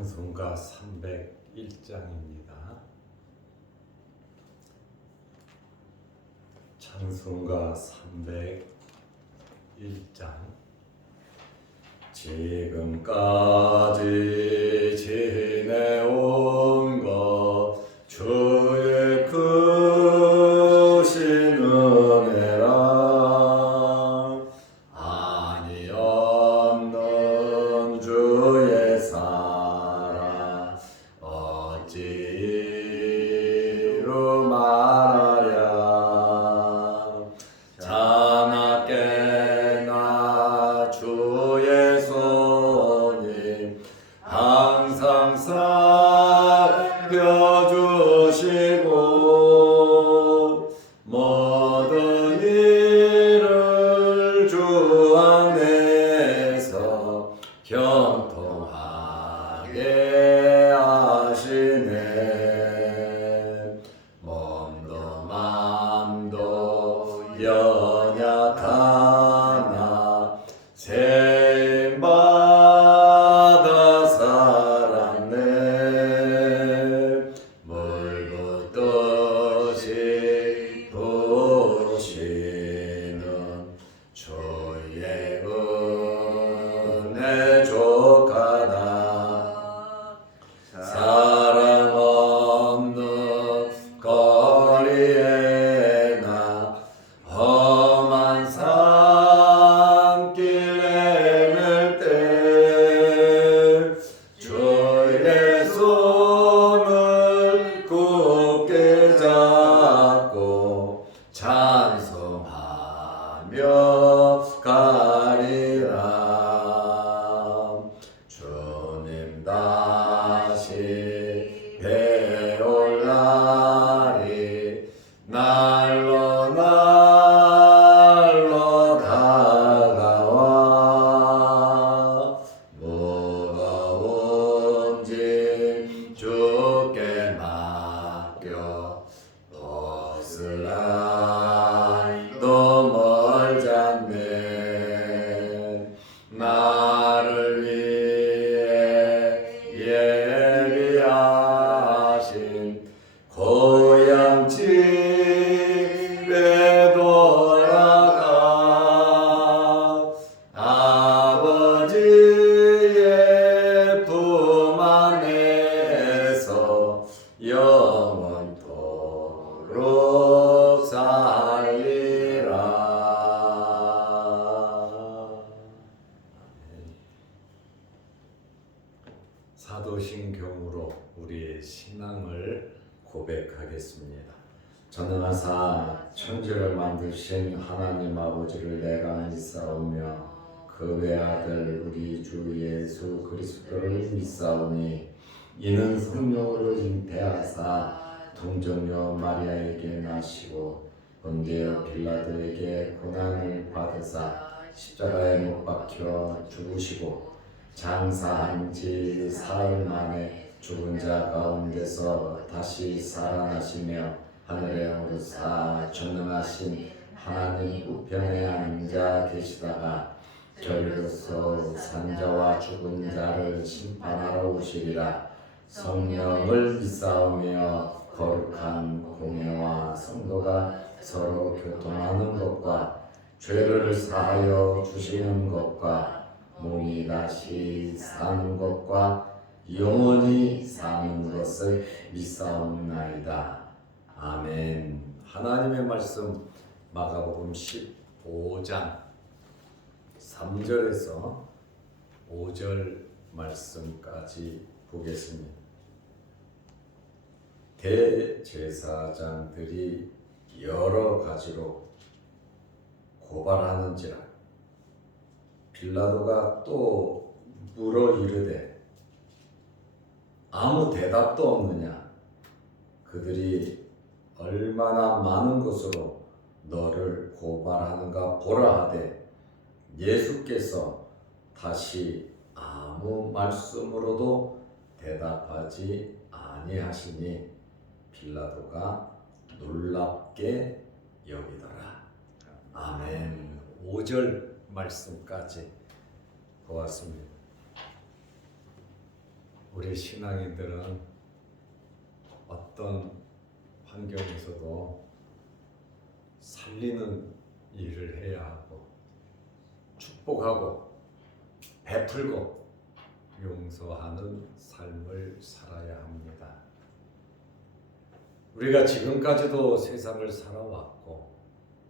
찬송가 301장입니다. 찬송가 301장. 지금까지 지내온 것 주의 크신 은혜라. 아니 없는 주의 사랑 어찌로 말하랴. 자나깨나 주의 손이 항상 살펴주시고 모든 일을 주 안에서 형통하게 하시네. 몸도 맘도 연약하나 세임받아 살았네. 물붓듯이 부으시는 주의 은혜 족하다. 사람 없는 거리에 나 험한 산길 헤맬 때 주의 손을 굳게 잡고 찬송하며 가리라. 주님 다시 배올 날이 날로 다가와. 무거운 짐 주께 맡겨 벗으라도 멀잖네. 나를 위해 예비하신 고향 집에 돌아가 아버지의 품 안에서 영원토록 살리라. 사도신경으로 우리의 신앙을 고백하겠습니다. 전능하사 천지를 만드신 하나님 아버지를 내가 믿사오며 그 외아들 우리 주 예수 그리스도를 믿사오니 이는 성령으로 잉태하사 동정녀 마리아에게 나시고 본디오 빌라도에게 고난을 받으사 십자가에 못 박혀 죽으시고 장사한 지 사흘 만에 죽은 자 가운데서 다시 살아나시며 하늘에 오르사 전능하신 하나님 우편에 앉아 계시다가 저리로서 산자와 죽은 자를 심판하러 오시리라. 성령을 믿사오며 거룩한 공회와 성도가 서로 교통하는 것과 죄를 사하여 주시는 것과 몸이 다시 사는 것과 영원히 사는 것을 믿사옵나이다. 아멘. 하나님의 말씀 마가복음 15장 3절에서 5절 말씀까지 보겠습니다. 대제사장들이 여러 가지로 고발하는지라 빌라도가 또 물어 이르되 아무 대답도 없느냐. 그들이 얼마나 많은 것으로 너를 고발하는가 보라 하되 예수께서 다시 아무 말씀으로도 대답하지 아니하시니 빌라도가 놀랍게 여기더라. 아멘. 5절 말씀까지 보았습니다. 우리 신앙인들은 어떤 환경에서도 살리는 일을 해야 하고 축복하고 베풀고 용서하는 삶을 살아야 합니다. 우리가 지금까지도 세상을 살아왔고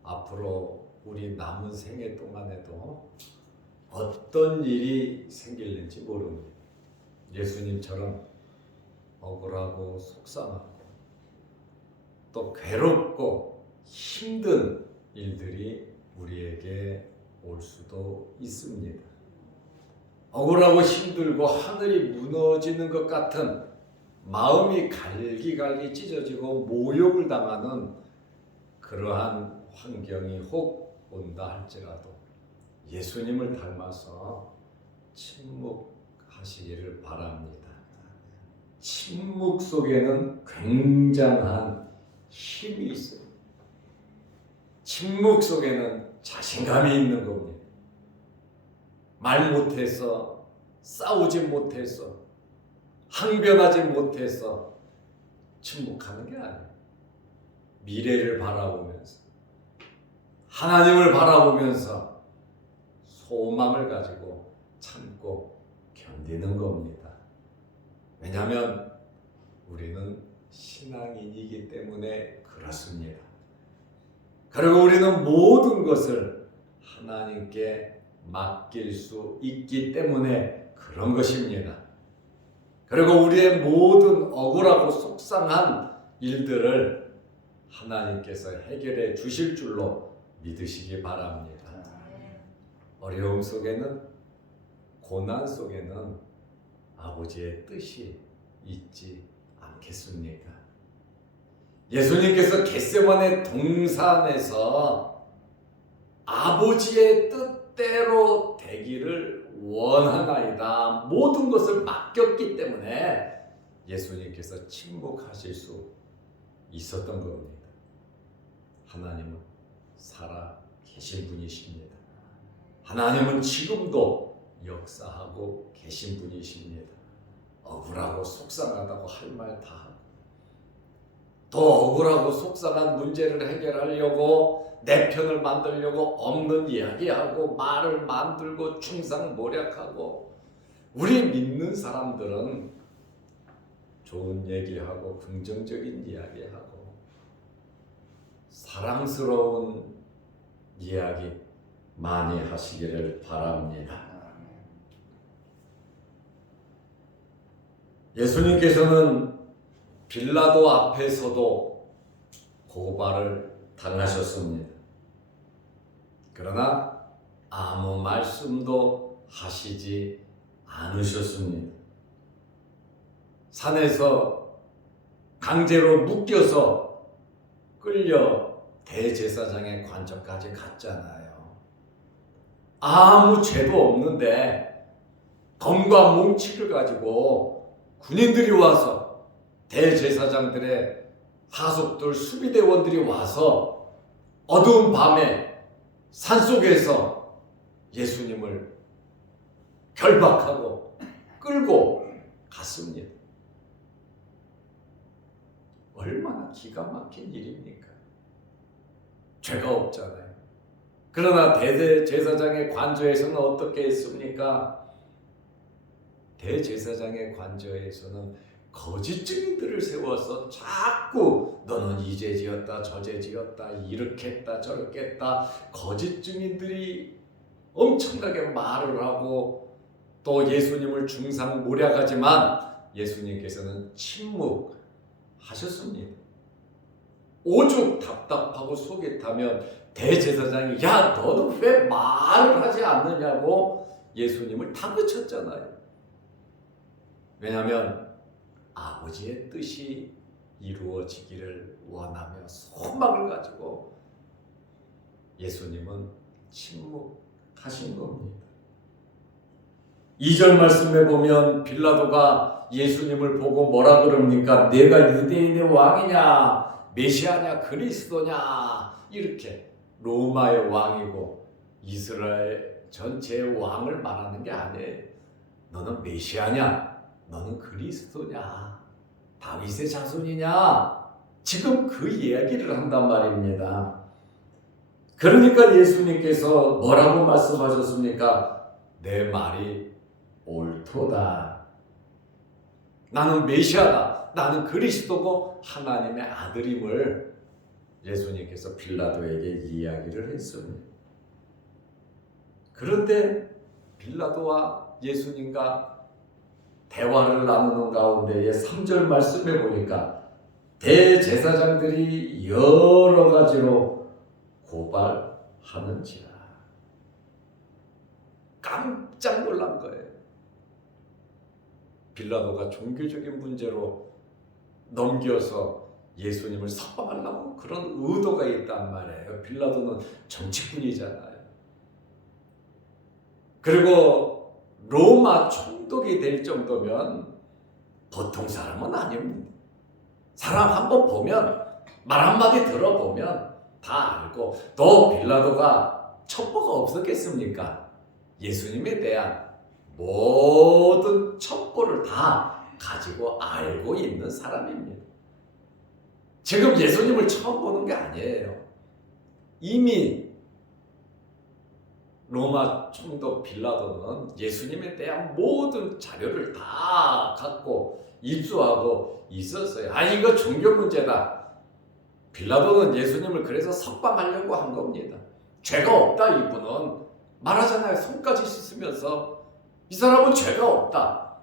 앞으로 우리 남은 생애 동안에도 어떤 일이 생길는지 모릅니다. 예수님처럼 억울하고 속상하고 또 괴롭고 힘든 일들이 우리에게 올 수도 있습니다. 억울하고 힘들고 하늘이 무너지는 것 같은 마음이 갈기갈기 찢어지고 모욕을 당하는 그러한 환경이 혹 온다 할지라도 예수님을 닮아서 침묵하시기를 바랍니다. 침묵 속에는 굉장한 힘이 있어요. 침묵 속에는 자신감이 있는 겁니다. 말 못해서, 싸우지 못해서, 항변하지 못해서 침묵하는 게 아니에요. 미래를 바라보면서, 하나님을 바라보면서 소망을 가지고 참고 견디는 겁니다. 왜냐하면 우리는 신앙인이기 때문에 그렇습니다. 그리고 우리는 모든 것을 하나님께 맡길 수 있기 때문에 그런 것입니다. 그리고 우리의 모든 억울하고 속상한 일들을 하나님께서 해결해 주실 줄로 믿으시기 바랍니다. 어려움 속에는, 고난 속에는 아버지의 뜻이 있지 않겠습니까? 예수님께서 겟세마네 동산에서 아버지의 뜻대로 되기를 원하나이다. 모든 것을 맡겼기 때문에 예수님께서 침묵하실 수 있었던 겁니다. 하나님은 살아 계신 분이십니다. 하나님은 지금도 역사하고 계신 분이십니다. 억울하고 속상하다고 할 말 다 하고 더 억울하고 속상한 문제를 해결하려고 내 편을 만들려고 없는 이야기하고 말을 만들고 충상모략하고 우리 믿는 사람들은 좋은 얘기하고 긍정적인 이야기하고 사랑스러운 이야기 많이 하시기를 바랍니다. 예수님께서는 빌라도 앞에서도 고발을 당하셨습니다. 그러나 아무 말씀도 하시지 않으셨습니다. 산에서 강제로 묶여서 끌려 대제사장의 관저까지 갔잖아요. 아무 죄도 없는데 검과 뭉치를 가지고 군인들이 와서 대제사장들의 하속들 수비대원들이 와서 어두운 밤에 산속에서 예수님을 결박하고 끌고 갔습니다. 얼마나 기가 막힌 일입니까? 죄가 없잖아요. 그러나 대제사장의 관저에서는 어떻게 했습니까? 대제사장의 관저에서는 거짓 증인들을 세워서 자꾸 너는 이제 지었다 저제 지었다 이렇게 했다 저렇게 했다 거짓 증인들이 엄청나게 말을 하고 또 예수님을 중상모략하지만 예수님께서는 침묵하셨습니다. 오죽 답답하고 속이 타면 대제사장이 야 너는 왜 말을 하지 않느냐고 예수님을 다그쳤잖아요. 왜냐하면 아버지의 뜻이 이루어지기를 원하며 소망을 가지고 예수님은 침묵하신 겁니다. 2절 말씀에 보면 빌라도가 예수님을 보고 뭐라 그럽니까? 내가 유대인의 왕이냐? 메시아냐? 그리스도냐? 이렇게 로마의 왕이고 이스라엘 전체의 왕을 말하는 게 아니에요. 너는 메시아냐? 너는 그리스도냐? 다윗의 자손이냐? 지금 그 이야기를 한단 말입니다. 그러니까 예수님께서 뭐라고 말씀하셨습니까? 내 말이 옳도다. 나는 메시아다. 나는 그리스도고 하나님의 아들임을 예수님께서 빌라도에게 이야기를 했습니다. 그런데 빌라도와 예수님과 대화를 나누는 가운데에 3절 말씀에 보니까 대제사장들이 여러 가지로 고발하는지라. 깜짝 놀란 거예요. 빌라도가 종교적인 문제로 넘겨서 예수님을 삭발하려고 그런 의도가 있단 말이에요. 빌라도는 정치꾼이잖아요. 그리고 로마 총독이 될 정도면 보통 사람은 아닙니다. 사람 한번 보면, 말 한마디 들어보면 다 알고, 또 빌라도가 첩보가 없었겠습니까? 예수님에 대한 모든 첩보를 다 가지고 알고 있는 사람입니다. 지금 예수님을 처음 보는 게 아니에요. 이미 로마 총독 빌라도는 예수님에 대한 모든 자료를 다 갖고 입수하고 있었어요. 아니, 이거 종교 문제다. 빌라도는 예수님을 그래서 석방하려고 한 겁니다. 죄가 없다. 이분은 말하잖아요. 손까지 씻으면서 이 사람은 죄가 없다.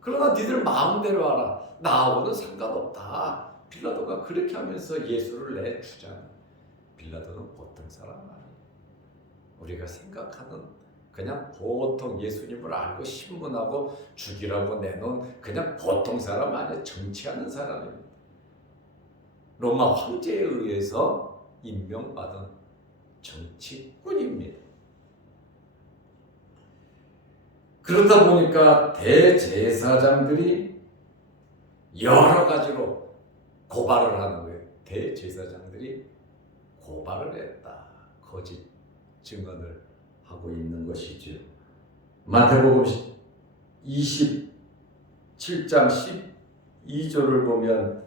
그러나 니들 마음대로 하라. 나하고는 상관없다. 빌라도가 그렇게 하면서 예수를 내주잖아. 빌라도는 보통 사람 아니에요. 우리가 생각하는 그냥 보통 예수님을 알고 신문하고 죽이라고 내놓은 그냥 보통 사람 아니에요. 정치하는 사람입니다. 로마 황제에 의해서 임명받은 정치꾼입니다. 그러다 보니까 대제사장들이 여러 가지로 고발을 하는 거예요. 대제사장들이 고발을 했다. 거짓 증언을 하고 있는 것이죠. 마태복음 27장 12절을 보면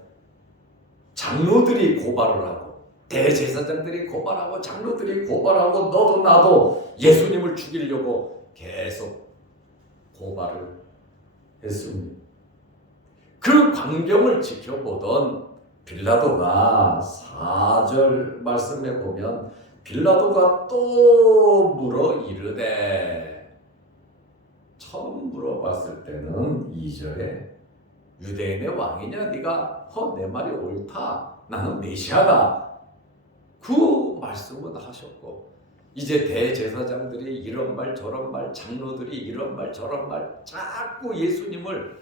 장로들이 고발을 하고, 대제사장들이 고발하고, 장로들이 고발하고, 너도 나도 예수님을 죽이려고 계속 고발을 했습니다. 그 광경을 지켜보던 빌라도가 4절 말씀에 보면 빌라도가 또 물어 이르되, 처음 물어봤을 때는 2절에 유대인의 왕이냐 네가? 내 말이 옳다. 나는 메시아다. 그 말씀은 하셨고, 이제 대제사장들이 이런 말 저런 말, 장로들이 이런 말 저런 말 자꾸 예수님을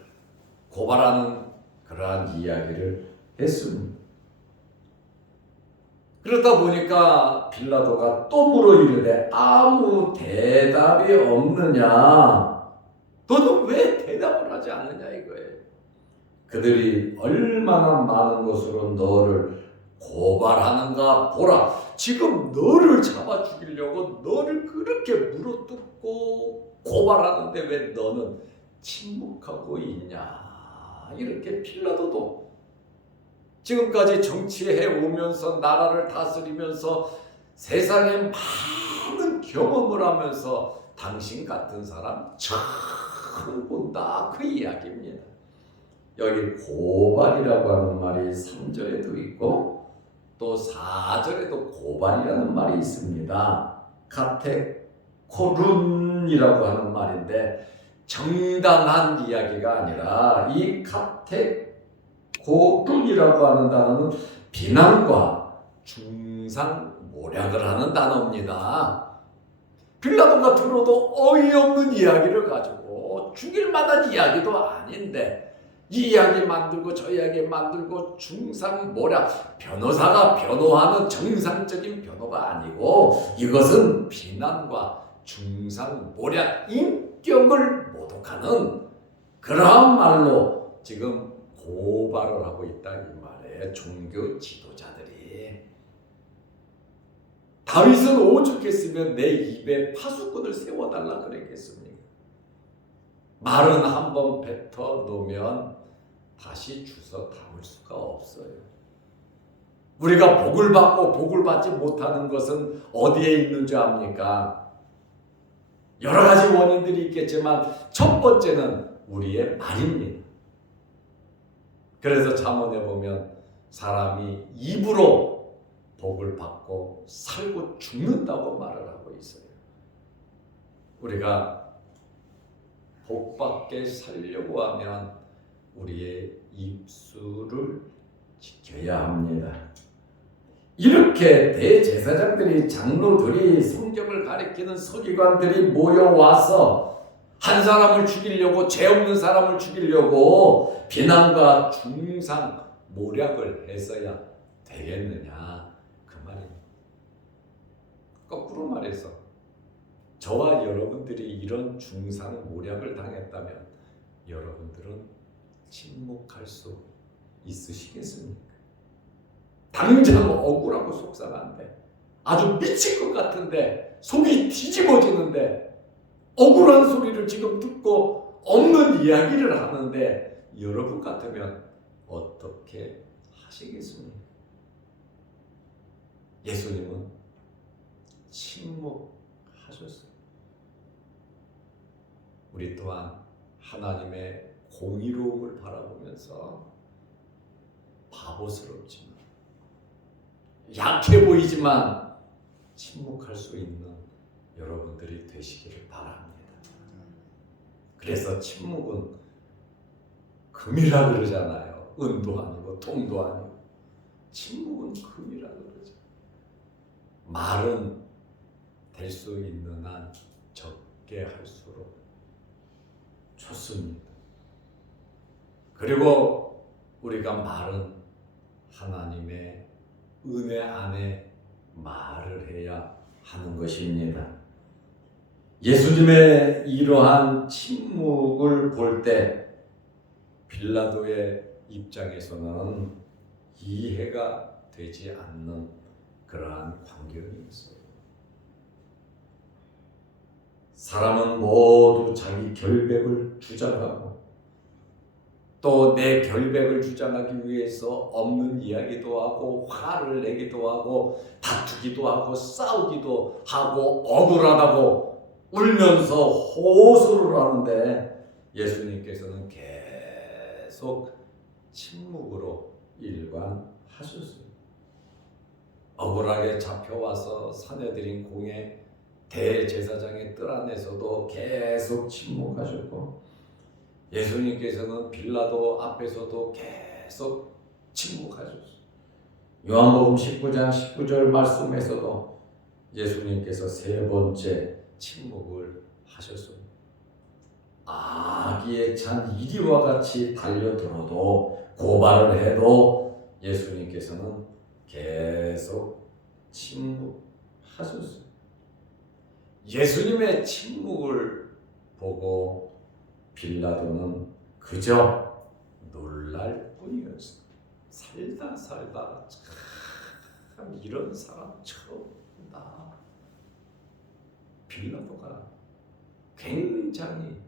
고발하는 그러한 이야기를 했습니다. 그러다 보니까 빌라도가 또 물어 이르되 아무 대답이 없느냐? 너는 왜 대답을 하지 않느냐 이거예요. 그들이 얼마나 많은 것으로 너를 고발하는가 보라. 지금 너를 잡아 죽이려고 너를 그렇게 물어뜯고 고발하는데 왜 너는 침묵하고 있냐. 이렇게 빌라도도 지금까지 정치해 오면서 나라를 다스리면서 세상에 많은 경험을 하면서 당신 같은 사람 처음 본다. 그 이야기입니다. 여기 고발이라고 하는 말이 3절에도 있고 또 4절에도 고발이라는 말이 있습니다. 카테코룬이라고 하는 말인데 정당한 이야기가 아니라 이 카테코룬이라고 하는 단어는 비난과 중상모략을 하는 단어입니다. 빌라도가 들어도 어이없는 이야기를 가지고 죽일 만한 이야기도 아닌데 이 이야기 만들고 저 이야기 만들고 중상모략, 변호사가 변호하는 정상적인 변호가 아니고 이것은 비난과 중상모략, 인격을 모독하는 그러한 말로 지금 고발을 하고 있다 이 말이에요. 종교 지도자들이. 다윗은 오죽했으면 내 입에 파수꾼을 세워달라 그랬겠습니까? 말은 한번 뱉어 놓으면 다시 주워 담을 수가 없어요. 우리가 복을 받고 복을 받지 못하는 것은 어디에 있는 줄 압니까? 여러 가지 원인들이 있겠지만 첫 번째는 우리의 말입니다. 그래서 잠언에 보면 사람이 입으로 복을 받고 살고 죽는다고 말을 하고 있어요. 우리가 복받게 살려고 하면 우리의 입술을 지켜야 합니다. 이렇게 대제사장들이, 장로들이, 성경을 가리키는 서기관들이 모여와서 한 사람을 죽이려고, 죄 없는 사람을 죽이려고 비난과 중상, 모략을 해서야 되겠느냐, 그 말입니다. 거꾸로 말해서 저와 여러분들이 이런 중상, 모략을 당했다면 여러분들은 침묵할 수 있으시겠습니까? 당장 억울하고 속상한데, 아주 미칠 것 같은데, 속이 뒤집어지는데, 억울한 소리를 지금 듣고 없는 이야기를 하는데 여러분 같으면 어떻게 하시겠습니까? 예수님은 침묵하셨어요. 우리 또한 하나님의 공의로움을 바라보면서 바보스럽지만, 약해 보이지만 침묵할 수 있는 여러분들이 되시기를 바랍니다. 그래서 침묵은 금이라 그러잖아요. 은도 아니고 동도 아니고. 침묵은 금이라 그러죠. 말은 될 수 있는 한 적게 할수록 좋습니다. 그리고 우리가 말은 하나님의 은혜 안에 말을 해야 하는 것입니다. 예수님의 이러한 침묵을 볼 때 빌라도의 입장에서는 이해가 되지 않는 그러한 광경이었어요. 사람은 모두 자기 결백을 주장하고 또 내 결백을 주장하기 위해서 없는 이야기도 하고 화를 내기도 하고 다투기도 하고 싸우기도 하고 억울하다고 울면서 호소를 하는데 예수님께서는 계속 침묵으로 일관하셨어요. 억울하게 잡혀와서 사내들인 공회 대제사장의 뜰 안에서도 계속 침묵하셨고, 예수님께서는 빌라도 앞에서도 계속 침묵하셨어요. 요한복음 19장 19절 말씀에서도 예수님께서 세 번째 침묵을 하셨습니다. 아기에 찬 이리와 같이 달려들어도 고발을 해도 예수님께서는 계속 침묵하셨어요. 예수님의 침묵을 보고 빌라도는 그저 놀랄 뿐이었어요. 살다 참 이런 사람 처음 본다. 빌라도가 굉장히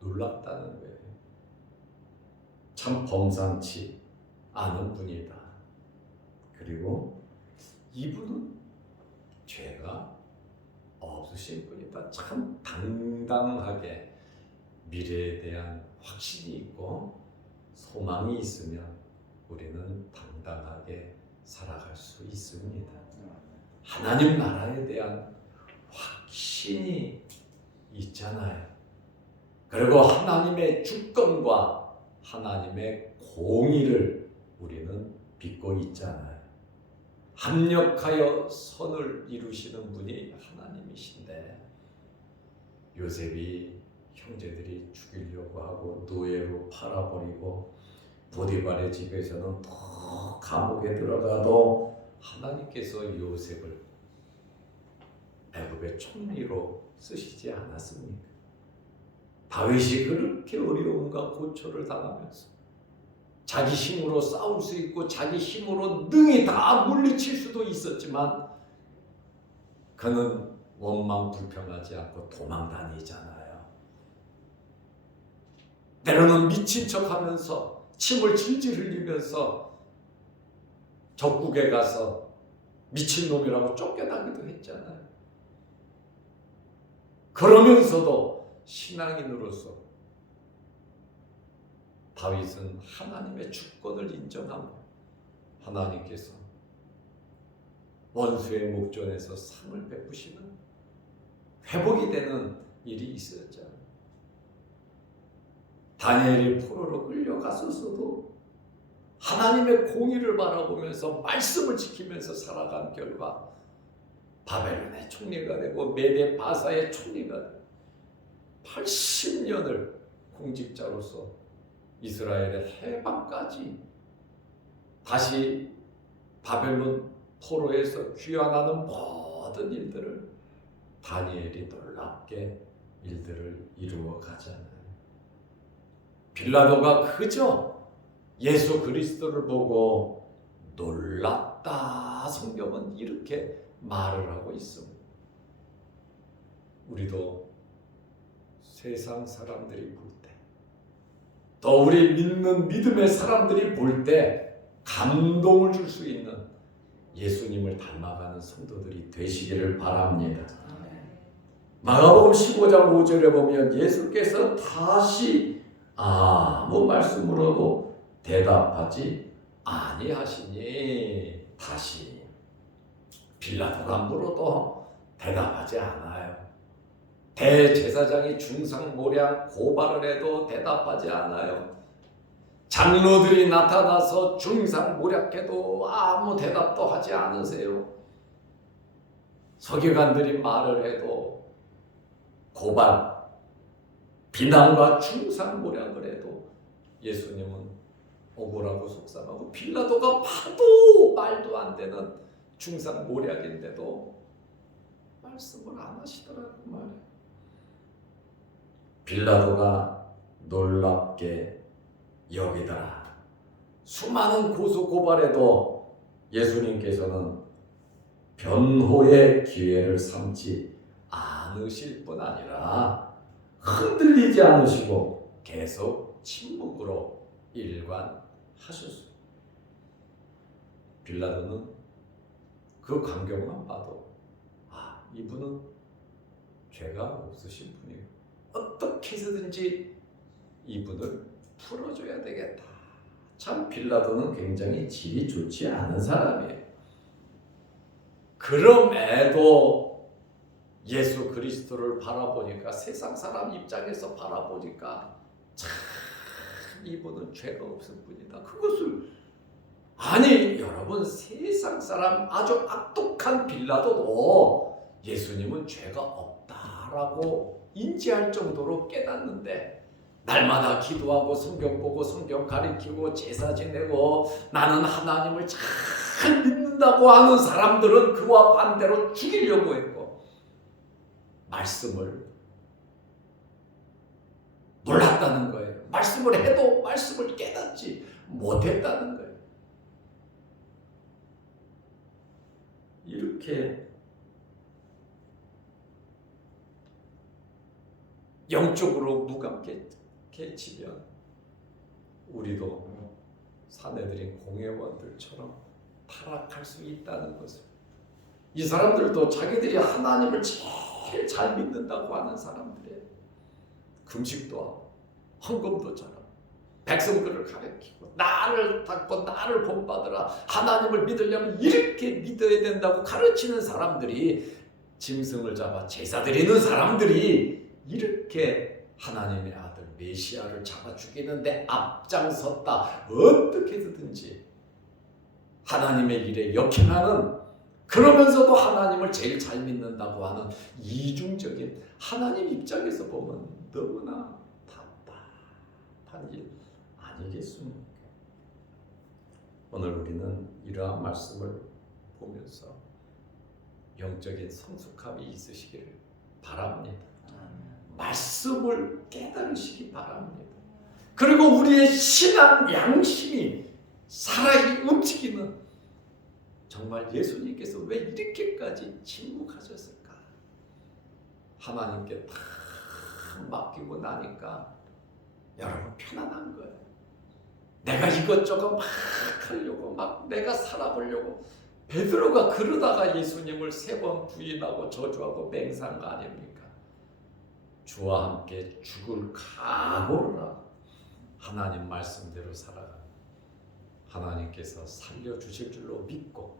놀랐다는 거예요. 참 범상치 않은 분이다. 그리고 이분은 죄가 없으신 분이다. 참 당당하게 미래에 대한 확신이 있고 소망이 있으면 우리는 당당하게 살아갈 수 있습니다. 하나님 나라에 대한 확신이 있잖아요. 그리고 하나님의 주권과 하나님의 공의를 우리는 믿고 있잖아요. 합력하여 선을 이루시는 분이 하나님이신데, 요셉이 형제들이 죽이려고 하고 노예로 팔아버리고 보디발의 집에서는 더 감옥에 들어가도 하나님께서 요셉을 애굽의 총리로 쓰시지 않았습니까? 다윗이 그렇게 어려움과 고초를 당하면서 자기 힘으로 싸울 수 있고 자기 힘으로 능히 다 물리칠 수도 있었지만 그는 원망 불평하지 않고 도망 다니잖아요. 때로는 미친 척하면서 침을 질질 흘리면서 적국에 가서 미친놈이라고 쫓겨나기도 했잖아요. 그러면서도 신앙인으로서 다윗은 하나님의 주권을 인정하고 하나님께서 원수의 목전에서 상을 베푸시는 회복이 되는 일이 있었잖아요. 다니엘이 포로로 끌려갔었어도 하나님의 공의를 바라보면서 말씀을 지키면서 살아간 결과 바벨론의 총리가 되고 메데 바사의 총리가 되고 80년을 공직자로서 이스라엘의 해방까지 다시 바벨론 포로에서 귀환하는 모든 일들을 다니엘이 놀랍게 일들을 이루어 가잖아요. 빌라도가 그저 예수 그리스도를 보고 놀랐다. 성경은 이렇게 말을 하고 있습니다. 우리도 세상 사람들이 볼 때, 또 우리 믿는 믿음의 사람들이 볼 때 감동을 줄 수 있는 예수님을 닮아가는 성도들이 되시기를 바랍니다. 마가복음 15장 5절에 보면 예수께서 다시 아무 말씀으로도 대답하지 아니하시니 다시 빌라도가 물어도 대답하지 않아요. 대제사장이 중상모략 고발을 해도 대답하지 않아요. 장로들이 나타나서 중상모략해도 아무 대답도 하지 않으세요. 서기관들이 말을 해도 고발, 비난과 중상모략을 해도 예수님은 억울하고 속상하고 빌라도가 봐도 말도 안 되는 중상모략인데도 말씀을 안 하시더라고 말이에요. 빌라도가 놀랍게 여기더라. 수많은 고소 고발에도 예수님께서는 변호의 기회를 삼지 않으실 뿐 아니라 흔들리지 않으시고 계속 침묵으로 일관하셨어요. 빌라도는 그 광경만 봐도 이분은 죄가 없으신 분이에요. 어떻게 해서든지 이분을 풀어줘야 되겠다. 참 빌라도는 굉장히 질이 좋지 않은 사람이에요. 그럼에도 예수 그리스도를 바라보니까, 세상 사람 입장에서 바라보니까 참 이분은 죄가 없을 뿐이다. 그것을 여러분, 세상 사람 아주 악독한 빌라도도 예수님은 죄가 없다라고 인지할 정도로 깨닫는데, 날마다 기도하고 성경 보고 성경 가리키고 제사 지내고 나는 하나님을 잘 믿는다고 하는 사람들은 그와 반대로 죽이려고 했고, 말씀을 몰랐다는 거예요. 말씀을 해도 말씀을 깨닫지 못했다는 거예요. 이렇게 영적으로 무감개치면 우리도 사내들인 공회원들처럼 타락할 수 있다는 것을, 이 사람들도 자기들이 하나님을 제일 잘 믿는다고 하는 사람들이에요. 금식도 하고 헌금도 잘하고 백성들을 가르치고 나를 닦고 나를 본받으라, 하나님을 믿으려면 이렇게 믿어야 된다고 가르치는 사람들이, 짐승을 잡아 제사 드리는 사람들이 이렇게 하나님의 아들 메시아를 잡아 죽이는데 앞장섰다. 어떻게 해서든지 하나님의 일에 역행하는, 그러면서도 하나님을 제일 잘 믿는다고 하는 이중적인, 하나님 입장에서 보면 너무나 답답한 일 아니겠습니까? 오늘 우리는 이러한 말씀을 보면서 영적인 성숙함이 있으시기를 바랍니다. 말씀을 깨달으시기 바랍니다. 그리고 우리의 신앙 양심이 살아 움직이는, 정말 예수님께서 왜 이렇게까지 침묵하셨을까? 하나님께 다 맡기고 나니까 여러분 편안한 거예요. 내가 이것저것 막 하려고 막 내가 살아보려고. 베드로가 그러다가 예수님을 3번 부인하고 저주하고 맹세한 거 아닙니까? 주와 함께 죽을 각오를 하고 하나님 말씀대로 살아가 하나님께서 살려주실 줄로 믿고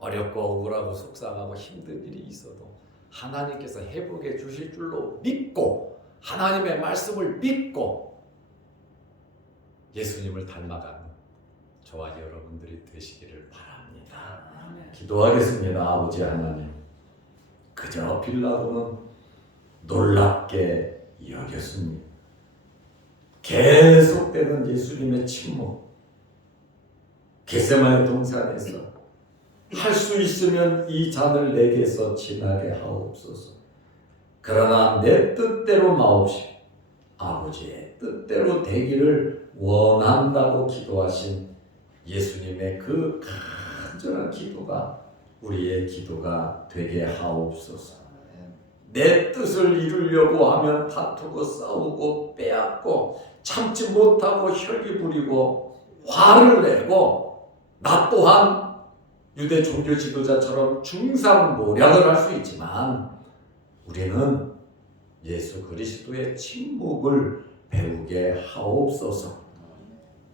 어렵고 억울하고 속상하고 힘든 일이 있어도 하나님께서 회복해 주실 줄로 믿고 하나님의 말씀을 믿고 예수님을 닮아가는 저와 여러분들이 되시기를 바랍니다. 기도하겠습니다. 아버지 하나님, 그저 빌라도는 놀랍게 여겼습니다. 계속되는 예수님의 침묵, 겟세마네 동산에서 할 수 있으면 이 잔을 내게서 지나게 하옵소서. 그러나 내 뜻대로 마옵시고 아버지의 뜻대로 되기를 원한다고 기도하신 예수님의 그 간절한 기도가 우리의 기도가 되게 하옵소서. 내 뜻을 이루려고 하면 다투고 싸우고 빼앗고 참지 못하고 혈기 부리고 화를 내고 나 또한 유대 종교 지도자처럼 중상모략을 할 수 있지만 우리는 예수 그리스도의 침묵을 배우게 하옵소서.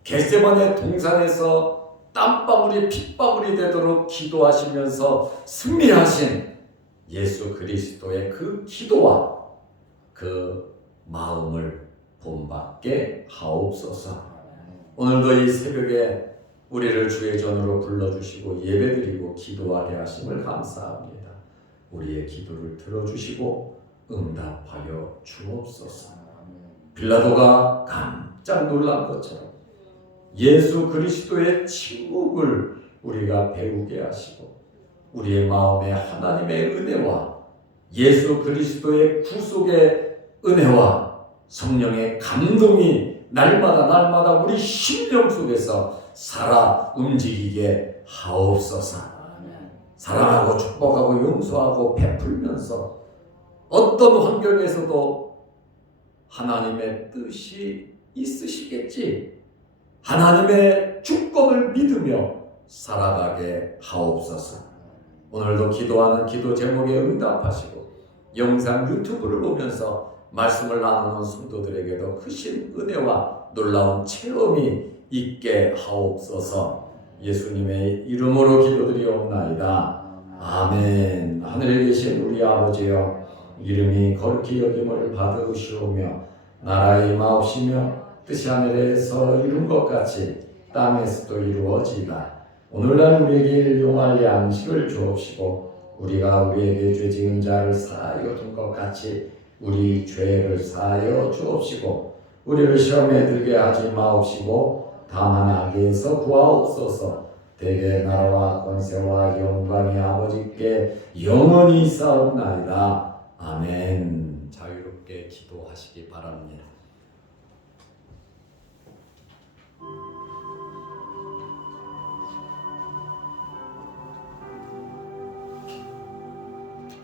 겟세마네 동산에서 땀방울이 핏방울이 되도록 기도하시면서 승리하신 예수 그리스도의 그 기도와 그 마음을 본받게 하옵소서. 오늘도 이 새벽에 우리를 주의 전으로 불러주시고 예배드리고 기도하게 하심을 감사합니다. 우리의 기도를 들어주시고 응답하여 주옵소서. 빌라도가 깜짝 놀란 것처럼 예수 그리스도의 침묵을 우리가 배우게 하시고 우리의 마음에 하나님의 은혜와 예수 그리스도의 구속의 은혜와 성령의 감동이 날마다 우리 심령 속에서 살아 움직이게 하옵소서. 사랑하고 축복하고 용서하고 베풀면서 어떤 환경에서도 하나님의 뜻이 있으시겠지, 하나님의 주권을 믿으며 살아가게 하옵소서. 오늘도 기도하는 기도 제목에 응답하시고 영상 유튜브를 보면서 말씀을 나누는 성도들에게도 크신 은혜와 놀라운 체험이 있게 하옵소서. 예수님의 이름으로 기도드리옵나이다. 아멘. 하늘에 계신 우리 아버지여, 이름이 거룩히 여김을 받으시오며 나라에 임하옵시며 뜻이 하늘에서 이룬 것 같이 땅에서도 이루어지이다. 오늘날 우리에게 일용할 양식을 주옵시고 우리가 우리에게 죄 지은 자를 사하여 준 것 같이 우리 죄를 사하여 주옵시고 우리를 시험에 들게 하지 마옵시고 다만 악에서 구하옵소서. 대개 나라와 권세와 영광이 아버지께 영원히 있사옵나이다. 아멘. 자유롭게 기도하시기 바랍니다.